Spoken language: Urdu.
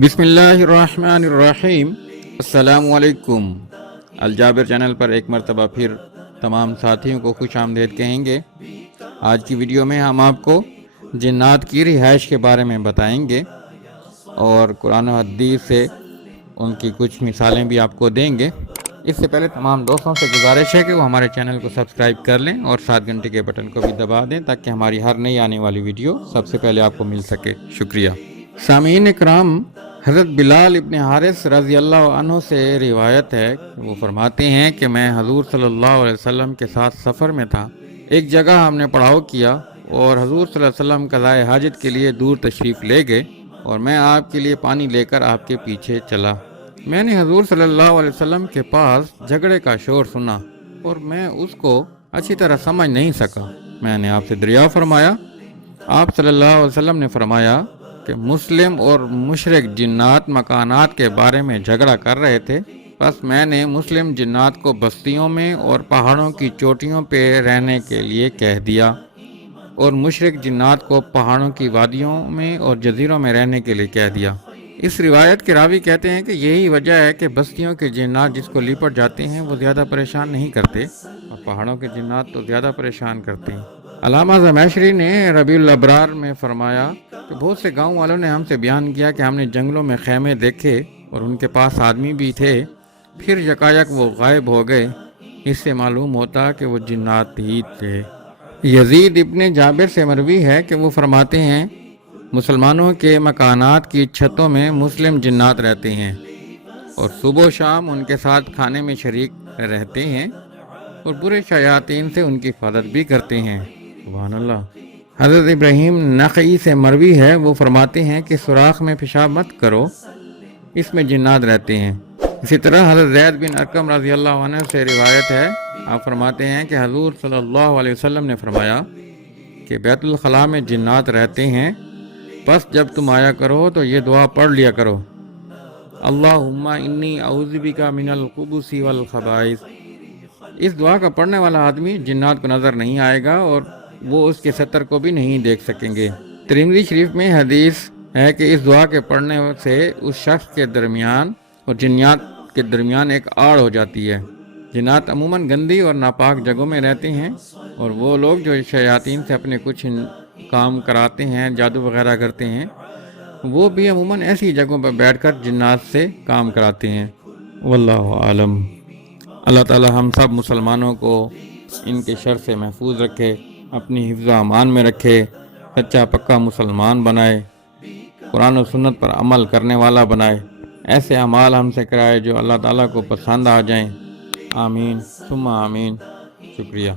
بسم اللہ الرحمن الرحیم۔ السلام علیکم۔ الجابر چینل پر ایک مرتبہ پھر تمام ساتھیوں کو خوش آمدید کہیں گے۔ آج کی ویڈیو میں ہم آپ کو جنات کی رہائش کے بارے میں بتائیں گے اور قرآن و حدیث سے ان کی کچھ مثالیں بھی آپ کو دیں گے۔ اس سے پہلے تمام دوستوں سے گزارش ہے کہ وہ ہمارے چینل کو سبسکرائب کر لیں اور 7 گھنٹے کے بٹن کو بھی دبا دیں تاکہ ہماری ہر نئی آنے والی ویڈیو سب سے پہلے آپ کو مل سکے۔ شکریہ۔ سامعین اکرام، حضرت بلال ابن حارث رضی اللہ عنہ سے روایت ہے کہ وہ فرماتے ہیں کہ میں حضور صلی اللہ علیہ وسلم کے ساتھ سفر میں تھا۔ ایک جگہ ہم نے پڑاؤ کیا اور حضور صلی اللہ علیہ وسلم قضائے حاجت کے لیے دور تشریف لے گئے اور میں آپ کے لیے پانی لے کر آپ کے پیچھے چلا۔ میں نے حضور صلی اللہ علیہ وسلم کے پاس جھگڑے کا شور سنا اور میں اس کو اچھی طرح سمجھ نہیں سکا۔ میں نے آپ سے دریافت فرمایا۔ آپ صلی اللہ علیہ وسلم نے فرمایا کہ مسلم اور مشرک جنات مکانات کے بارے میں جھگڑا کر رہے تھے، بس میں نے مسلم جنات کو بستیوں میں اور پہاڑوں کی چوٹیوں پہ رہنے کے لیے کہہ دیا اور مشرک جنات کو پہاڑوں کی وادیوں میں اور جزیروں میں رہنے کے لیے کہہ دیا۔ اس روایت کے راوی کہتے ہیں کہ یہی وجہ ہے کہ بستیوں کے جنات جس کو لپٹ جاتے ہیں وہ زیادہ پریشان نہیں کرتے اور پہاڑوں کے جنات تو زیادہ پریشان کرتے ہیں۔ علامہ زمیشری نے ربیع الابرار میں فرمایا کہ بہت سے گاؤں والوں نے ہم سے بیان کیا کہ ہم نے جنگلوں میں خیمے دیکھے اور ان کے پاس آدمی بھی تھے، پھر یکایک وہ غائب ہو گئے۔ اس سے معلوم ہوتا کہ وہ جنات ہی تھے۔ یزید ابن جابر سے مروی ہے کہ وہ فرماتے ہیں مسلمانوں کے مکانات کی چھتوں میں مسلم جنات رہتے ہیں اور صبح و شام ان کے ساتھ کھانے میں شریک رہتے ہیں اور برے شیاطین سے ان کی حفاظت بھی کرتے ہیں۔ سبحان اللہ۔ حضرت ابراہیم نخعی سے مروی ہے، وہ فرماتے ہیں کہ سوراخ میں پیشاب مت کرو، اس میں جنات رہتے ہیں۔ اسی طرح حضرت زید بن ارقم رضی اللہ عنہ سے روایت ہے، آپ فرماتے ہیں کہ حضور صلی اللہ علیہ وسلم نے فرمایا کہ بیت الخلاء میں جنات رہتے ہیں، بس جب تم آیا کرو تو یہ دعا پڑھ لیا کرو، اللہم انی اعوذ بک من الخبث والخبائث۔ اس دعا کا پڑھنے والا آدمی جنات کو نظر نہیں آئے گا اور وہ اس کے ستر کو بھی نہیں دیکھ سکیں گے۔ ترمذی شریف میں حدیث ہے کہ اس دعا کے پڑھنے سے اس شخص کے درمیان اور جنات کے درمیان ایک آڑ ہو جاتی ہے۔ جنات عموماً گندی اور ناپاک جگہوں میں رہتے ہیں اور وہ لوگ جو شیاطین سے اپنے کچھ کام کراتے ہیں، جادو وغیرہ کرتے ہیں، وہ بھی عموماً ایسی جگہوں پر بیٹھ کر جنات سے کام کراتے ہیں۔ واللہ عالم۔ اللہ تعالی ہم سب مسلمانوں کو ان کے شر سے محفوظ رکھے، اپنی حفظ و امان میں رکھے، سچا پکا مسلمان بنائے، قرآن و سنت پر عمل کرنے والا بنائے، ایسے اعمال ہم سے کرائے جو اللہ تعالیٰ کو پسند آ جائیں۔ آمین ثم آمین۔ شکریہ۔